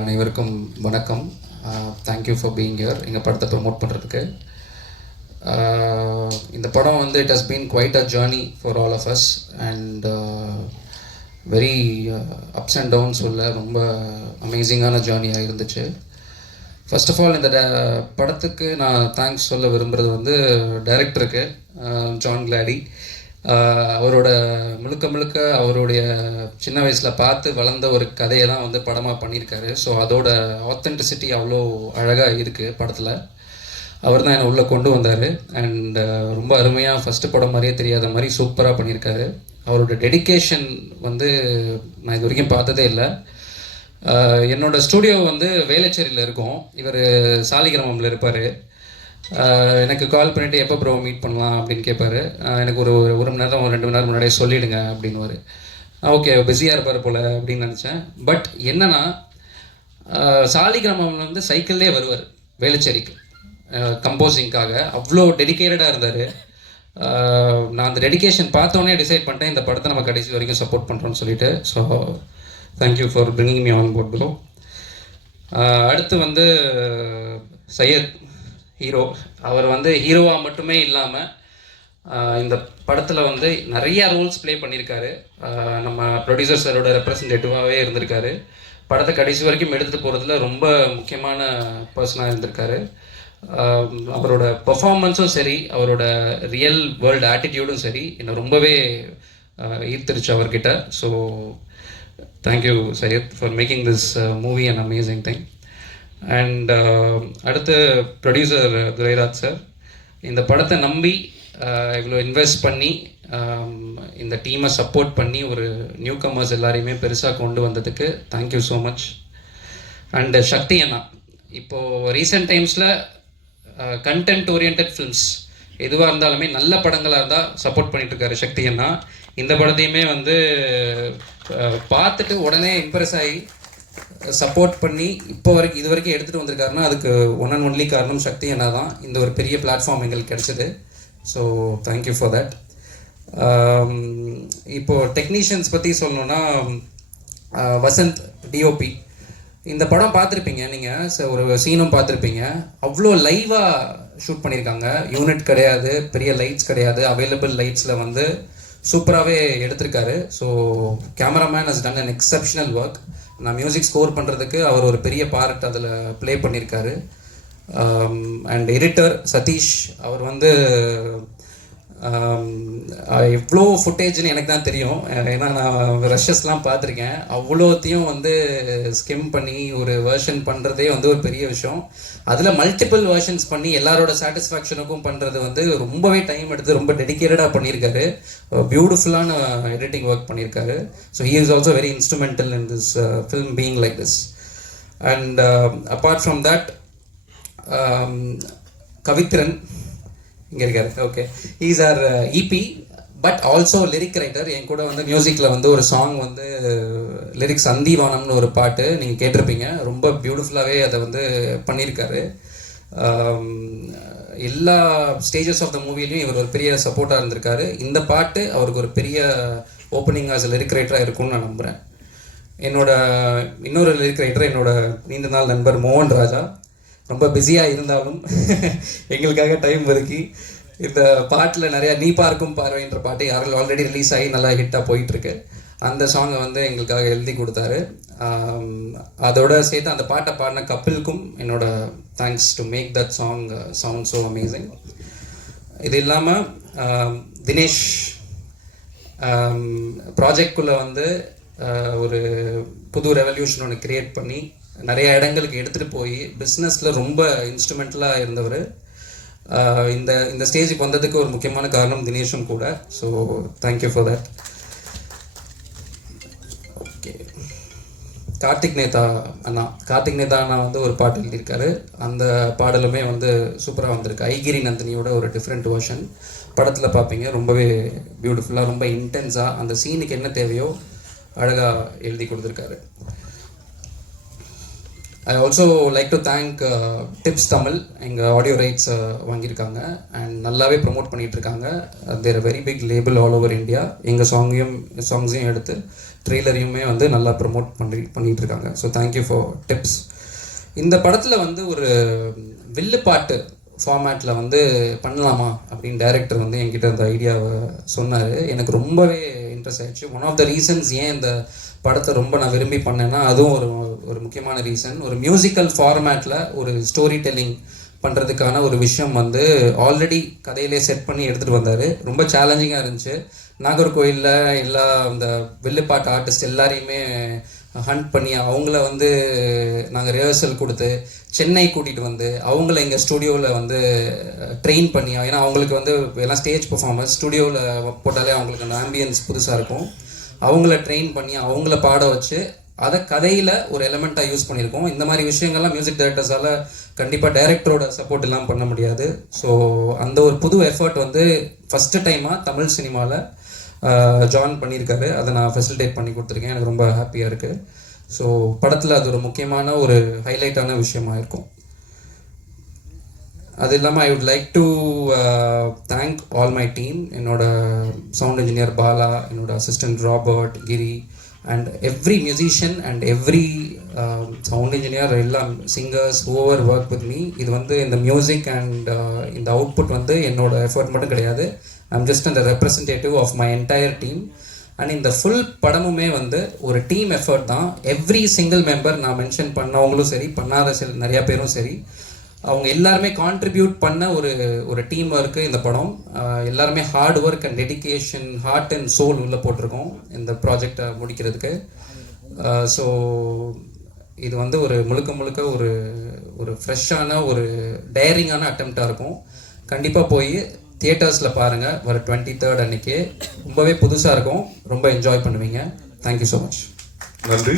அனைவருக்கும் வணக்கம். Thank you for being here. எங்கள் படத்தை ப்ரமோட் பண்ணுறதுக்கு. இந்த படம் வந்து it has been quite a journey for all of us and very ups and downs உள்ள ரொம்ப அமேசிங்கான ஜேர்னியாக இருந்துச்சு. ஃபர்ஸ்ட் ஆஃப் ஆல் இந்த படத்துக்கு நான் தேங்க்ஸ் சொல்ல விரும்புகிறது வந்து டைரக்டருக்கு ஜான் கிளாடி. அவரோட முழுக்க அவருடைய சின்ன வயசில் பார்த்து வளர்ந்த ஒரு கதையை தான் வந்து படமாக பண்ணியிருக்காரு. ஸோ அதோட ஆத்தென்டிசிட்டி அவ்வளோ அழகாக இருக்குது படத்தில். அவர் தான் என்னை உள்ளே கொண்டு வந்தார் அண்ட் ரொம்ப அருமையாக ஃபஸ்ட்டு படம் மாதிரியே தெரியாத மாதிரி சூப்பராக பண்ணியிருக்காரு. அவரோட டெடிக்கேஷன் வந்து நான் இது வரைக்கும் பார்த்ததே இல்லை. என்னோடய ஸ்டூடியோ வந்து வேளச்சேரியில் இருக்கும், இவர் சாலிகிராமத்தில் இருப்பார். எனக்கு கால் பண்ணிவிட்டு எப்போ ப்ரோ மீட் பண்ணலாம் அப்படின்னு கேட்பாரு. எனக்கு ஒரு மணி நேரம் 2 மணி நேரம் முன்னாடியே சொல்லிவிடுங்க அப்படின்னுவார். ஓகே பிஸியாக இருப்பார் போல் அப்படின்னு நினச்சேன். பட் என்னென்னா சாலிகிராமம் வந்து சைக்கிள்லேயே வருவார் வேளச்சேரிக்கு கம்போசிங்காக. அவ்வளோ டெடிக்கேட்டடாக இருந்தார். நான் அந்த டெடிக்கேஷன் பார்த்தோன்னே டிசைட் பண்ணிட்டேன் இந்த படத்தை நம்ம கடைசி வரைக்கும் சப்போர்ட் பண்ணுறோன்னு சொல்லிட்டு. So thank you for bringing me on board bro. அடுத்து வந்து சையத் ஹீரோ. அவர் வந்து ஹீரோவாக மட்டுமே இல்லாமல் இந்த படத்தில் வந்து நிறையா ரோல்ஸ் ப்ளே பண்ணியிருக்காரு. நம்ம ப்ரொடியூசர் சாரோட ரெப்ரசன்டேட்டிவாகவே இருந்திருக்காரு. படத்தை கடைசி வரைக்கும் எடுத்துகிட்டு போகிறதுல ரொம்ப முக்கியமான பர்சனாக இருந்திருக்காரு. அவரோட பர்ஃபார்மன்ஸும் சரி, அவரோட ரியல் வேர்ல்டு ஆட்டிடியூடும் சரி என்னை ரொம்பவே ஈர்த்துருச்சு அவர்கிட்ட. So thank you Syed for making this movie and amazing thing. And அடுத்து ப்ரொடியூசர் துரைராஜ் சார். இந்த படத்தை நம்பி இவ்வளோ இன்வெஸ்ட் பண்ணி இந்த டீமை சப்போர்ட் பண்ணி ஒரு நியூ கமர்ஸ் எல்லாரையுமே பெருசாக கொண்டு வந்ததுக்கு தேங்க்யூ ஸோ மச். அண்ட் சக்தி அண்ணா, இப்போது ரீசெண்ட் டைம்ஸில் கண்டென்ட் ஓரியன்ட் ஃபிலிம்ஸ் எதுவாக இருந்தாலுமே நல்ல படங்களாக இருந்தால் சப்போர்ட் பண்ணிகிட்ருக்காரு சக்தி அண்ணா. இந்த படத்தையுமே வந்து பார்த்துட்டு உடனே இம்ப்ரெஸ் ஆகி சப்போர்ட் பண்ணி இது வரைக்கும் எடுத்துகிட்டு வந்திருக்காருன்னா அதுக்கு ஒன் அண்ட் ஒன்லி காரணம் சக்தி அண்ணா தான். இந்த ஒரு பெரிய பிளாட்ஃபார்ம் எங்களுக்கு கிடச்சிது. So thank you for that. இப்போது டெக்னீஷியன்ஸ் பற்றி சொல்லணுன்னா வசந்த் டிஓபி. இந்த படம் பார்த்துருப்பீங்க நீங்கள், ஒரு சீனும் பார்த்துருப்பீங்க. அவ்வளோ லைவாக ஷூட் பண்ணியிருக்காங்க. யூனிட் கிடையாது, பெரிய லைட்ஸ் கிடையாது, அவைலபிள் லைட்ஸில் வந்து சூப்பராகவே எடுத்திருக்காரு. So cameraman has done an exceptional work. நான் மியூசிக் ஸ்கோர் பண்ணுறதுக்கு அவர் ஒரு பெரிய பார்ட் அதில் ப்ளே பண்ணியிருக்காரு. அண்ட் எடிட்டர் சதீஷ், அவர் வந்து எவ்வளோ ஃபுட்டேஜ்னு எனக்கு தான் தெரியும், ஏன்னா நான் ரஷஸ்லாம் பார்த்துருக்கேன். அவ்வளோத்தையும் வந்து ஸ்கிம் பண்ணி ஒரு வேர்ஷன் பண்ணுறதே வந்து ஒரு பெரிய விஷயம். அதில் மல்டிபிள் வேர்ஷன்ஸ் பண்ணி எல்லாரோட சாட்டிஸ்ஃபேக்ஷனுக்கும் பண்ணுறது வந்து ரொம்பவே டைம் எடுத்து ரொம்ப டெடிக்கேட்டடாக பண்ணியிருக்காரு. பியூட்டிஃபுல்லான எடிட்டிங் ஒர்க் பண்ணியிருக்காரு. So he is also very instrumental in this film being like this. And apart from that Kavithran இங்கே இருக்காரு. Okay, he's our EP but also lyric writer. என் கூட வந்து மியூசிக்கில் வந்து ஒரு சாங் வந்து லிரிக்ஸ் அந்திவானம்னு ஒரு பாட்டு நீங்கள் கேட்டிருப்பீங்க. ரொம்ப பியூட்டிஃபுல்லாகவே அதை வந்து பண்ணியிருக்காரு. எல்லா ஸ்டேஜஸ் ஆஃப் த மூவிலையும் இவர் ஒரு பெரிய சப்போர்ட்டாக இருந்திருக்காரு. இந்த பாட்டு அவருக்கு ஒரு பெரிய ஓப்பனிங் ஆஸ் லிரிக் ரைட்டராக இருக்கும்னு நான் நம்புகிறேன். இன்னொரு லிரிக் ரைட்டர் என்னோட நீண்ட நாள் நண்பர் மோகன் ராஜா. ரொம்ப பிஸியாக இருந்தாலும் எங்களுக்காக டைம் ஒதுக்கி இந்த பாட்டில் நிறையா நீ பார்க்கும் பார்வைன்ற பாட்டு யாரும் ஆல்ரெடி ரிலீஸ் ஆகி நல்லா ஹிட்டாக போயிட்டுருக்கு. அந்த சாங்கை வந்து எங்களுக்காக எழுதி கொடுத்தாரு. அதோட சேர்த்து அந்த பாட்டை பாடின கப்பிலுக்கும் என்னோட thanks to make that song sound so amazing. இது இல்லாமல் தினேஷ் ப்ராஜெக்ட்குள்ளே வந்து ஒரு புது ரெவல்யூஷன் ஒன்று க்ரியேட் பண்ணி நிறைய இடங்களுக்கு எடுத்துகிட்டு போய் பிஸ்னஸில் ரொம்ப இன்ஸ்ட்ருமெண்டலாக இருந்தவர். இந்த ஸ்டேஜுக்கு வந்ததுக்கு ஒரு முக்கியமான காரணம் தினேஷும் கூட. So thank you for that. Okay, Karthik Netha அண்ணா வந்து ஒரு பாட்டு எழுதியிருக்காரு. அந்த பாடலுமே வந்து சூப்பராக வந்திருக்கு. ஐகிரி நந்தினியோட ஒரு டிஃப்ரெண்ட் வெர்ஷன் படத்தில் பார்ப்பீங்க. ரொம்பவே பியூட்டிஃபுல்லாக, ரொம்ப இன்டென்ஸாக அந்த சீனுக்கு என்ன தேவையோ அழகாக எழுதி கொடுத்துருக்காரு. I also like to thank Tips Tamil. எங்கள் ஆடியோ ரைட்ஸ் வாங்கியிருக்காங்க அண்ட் நல்லாவே ப்ரமோட் பண்ணிகிட்ருக்காங்க. They're very big label all over India. எங்கள் சாங்ஸையும் எடுத்து ட்ரெய்லரையுமே வந்து நல்லா ப்ரமோட் பண்ணிகிட்டு இருக்காங்க. So thank you for Tips. இந்த படத்தில் வந்து ஒரு வில்லுப்பாட்டு ஃபார்மேட்டில் வந்து பண்ணலாமா அப்படின்னு டைரக்டர் வந்து என்கிட்ட அந்த ஐடியாவை சொன்னார். எனக்கு ரொம்பவே இன்ட்ரெஸ்ட் ஆயிடுச்சு. ஒன் ஆஃப் த ரீசன்ஸ் ஏன் இந்த படத்தை ரொம்ப நான் விரும்பி பண்ணேன்னா அதுவும் ஒரு முக்கியமான ரீசன். ஒரு மியூசிக்கல் ஃபார்மேட்டில் ஒரு ஸ்டோரி டெல்லிங் பண்ணுறதுக்கான ஒரு விஷயம் வந்து ஆல்ரெடி கதையிலே செட் பண்ணி எடுத்துகிட்டு வந்தார். ரொம்ப சேலஞ்சிங்காக இருந்துச்சு. நாகர்கோயிலில் எல்லா இந்த வில்லுப்பாட்டு ஆர்டிஸ்ட் எல்லாரையுமே ஹண்ட் பண்ணி அவங்கள வந்து நாங்கள் ரிஹர்சல் கொடுத்து சென்னை கூட்டிகிட்டு வந்து அவங்கள எங்கள் ஸ்டுடியோவில் வந்து ட்ரெயின் பண்ணி, ஏன்னா அவங்களுக்கு வந்து எல்லாம் ஸ்டேஜ் பர்ஃபார்மன்ஸ் ஸ்டுடியோவில் போட்டாலே அவங்களுக்கு அந்த ஆம்பியன்ஸ் புதுசாக இருக்கும். அவங்கள ட்ரெயின் பண்ணி அவங்கள பாட வச்சு அதை கதையில் ஒரு எலமெண்ட்டாக யூஸ் பண்ணியிருக்கோம். இந்த மாதிரி விஷயங்கள்லாம் மியூசிக் டைரக்டர்ஸால் கண்டிப்பாக டைரக்டரோட சப்போர்ட் இல்லாமல் பண்ண முடியாது. ஸோ அந்த ஒரு புது எஃபர்ட் வந்து ஃபஸ்ட்டு டைமாக தமிழ் சினிமாவில் ஜாயின் பண்ணியிருக்காரு. அதை நான் ஃபெசிலிட்டேட் பண்ணி கொடுத்துருக்கேன். எனக்கு ரொம்ப ஹாப்பியாக இருக்குது. ஸோ படத்தில் அது ஒரு முக்கியமான ஒரு ஹைலைட்டான விஷயமா இருக்கும். அது இல்லாமல் I would like to thank all my team. என்னோட சவுண்ட் இன்ஜினியர் பாலா, என்னோட assistant Robert, Giri, and every musician and every sound engineer, எல்லாம் singers whoever work with me. இது வந்து இந்த மியூசிக் அண்ட் இந்த அவுட்புட் வந்து என்னோட எஃபர்ட் மட்டும் கிடையாது. ஐம் ஜஸ்ட் அந்த representative of my entire team. And இந்த ஃபுல் படமுமே வந்து ஒரு டீம் எஃபர்ட் தான். எவ்ரி சிங்கிள் மெம்பர், நான் மென்ஷன் பண்ணவங்களும் சரி பண்ணாத நிறையா பேரும் சரி, அவங்க எல்லாருமே கான்ட்ரிபியூட் பண்ண ஒரு டீம் ஒர்க்கு இந்த படம். எல்லாருமே hard work and dedication, hard and soul உள்ளே போட்டிருக்கோம் இந்த ப்ராஜெக்டை முடிக்கிறதுக்கு. ஸோ இது வந்து ஒரு முழுக்க ஒரு ஃப்ரெஷ்ஷான ஒரு டேரிங்கான அட்டெம்ப்டாக இருக்கும். கண்டிப்பாக போய் தியேட்டர்ஸில் பாருங்கள். வர 23rd அன்னைக்கு ரொம்பவே புதுசாக இருக்கும். ரொம்ப என்ஜாய் பண்ணுவீங்க. Thank you so much. நன்றி.